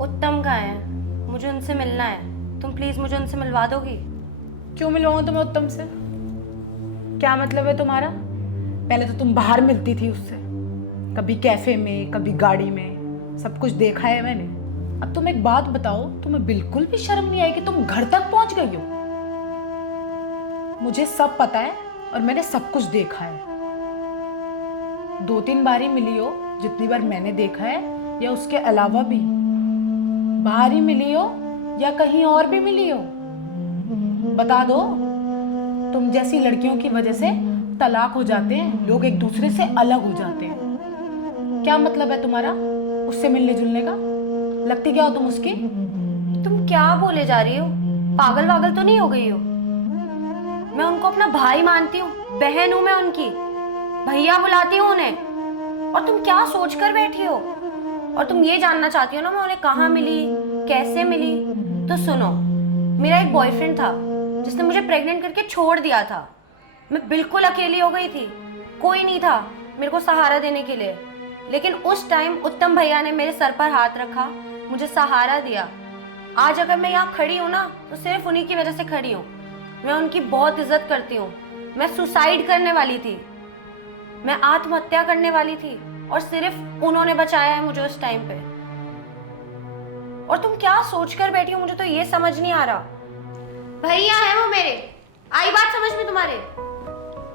उत्तम कहाँ है? मुझे उनसे मिलना है। तुम प्लीज मुझे उनसे मिलवा दोगी? क्यों मिलवाऊं तुम्हें उत्तम से? क्या मतलब है तुम्हारा? पहले तो तुम बाहर मिलती थी उससे, कभी कैफे में कभी गाड़ी में, सब कुछ देखा है मैंने। अब तुम एक बात बताओ, तुम्हें बिल्कुल भी शर्म नहीं आई कि तुम घर तक पहुंच गई हो? मुझे सब पता है और मैंने सब कुछ देखा है। 2-3 बार ही मिली हो, जितनी बार मैंने देखा है, या उसके अलावा भी। बाहर ही मिली हो या कहीं और भी मिली हो? बता दो। तुम जैसी लड़कियों की वजह से तलाक हो जाते हैं, लोग एक दूसरे से अलग हो जाते हैं। क्या मतलब है तुम्हारा उससे मिलने जुलने का? लगती क्या हो तुम उसकी? तुम क्या बोले जा रही हो? पागल वागल तो नहीं हो गई हो? मैं उनको अपना भाई मानती हूँ, बहन हूं मैं उनकी, भैया बुलाती हूँ उन्हें। और तुम क्या सोच कर बैठी हो? और तुम ये जानना चाहती हो ना मैं उन्हें कहाँ मिली, कैसे मिली? तो सुनो, मेरा एक बॉयफ्रेंड था जिसने मुझे प्रेग्नेंट करके छोड़ दिया था। मैं बिल्कुल अकेली हो गई थी, कोई नहीं था मेरे को सहारा देने के लिए। लेकिन उस टाइम उत्तम भैया ने मेरे सर पर हाथ रखा, मुझे सहारा दिया। आज अगर मैं यहाँ खड़ी हूँ ना तो सिर्फ उन्हीं की वजह से खड़ी हूँ। मैं उनकी बहुत इज्जत करती हूँ। मैं सुसाइड करने वाली थी, मैं आत्महत्या करने वाली थी, और सिर्फ उन्होंने बचाया है मुझे उस टाइम पे। और तुम क्या सोच कर बैठी हो, मुझे तो ये समझ नहीं आ रहा। भैया है वो मेरे, आई बात समझ में तुम्हारे?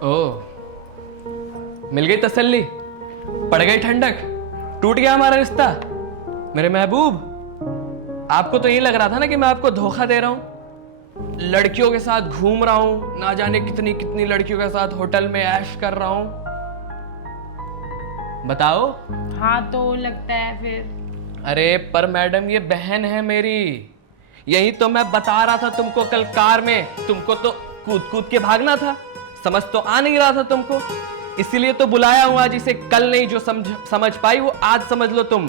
ओह, मिल गई तसल्ली, पड़ गई ठंडक, टूट गया हमारा रिश्ता। मेरे महबूब, आपको तो यही लग रहा था ना कि मैं आपको धोखा दे रहा हूं, लड़कियों के साथ घूम रहा हूं, ना जाने कितनी कितनी लड़कियों के साथ होटल में ऐश कर रहा हूं। बताओ। हाँ तो लगता है फिर। अरे पर मैडम, ये बहन है मेरी। यही तो मैं बता रहा था तुमको कल कार में। तुमको तो कूद कूद के भागना था, समझ तो आ नहीं रहा था तुमको, इसीलिए तो बुलाया हूं आज इसे। कल नहीं जो समझ पाई वो आज समझ लो तुम।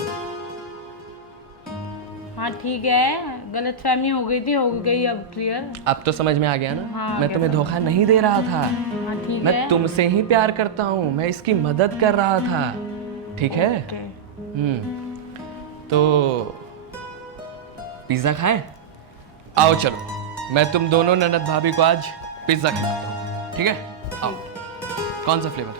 हाँ ठीक है, गलतफहमी हो गई थी, हो गई अब क्लियर। अब तो समझ में आ गया ना। हाँ, मैं तुम्हें धोखा नहीं दे रहा था, हाँ ठीक मैं है। तुमसे ही प्यार करता हूँ, मैं इसकी मदद कर रहा था। ठीक है। ओके। तो पिज्जा खाएं? आओ चलो, मैं तुम दोनों ननद भाभी को आज पिज्जा खिलाता हूँ। ठीक है, आओ। कौन सा फ्लेवर?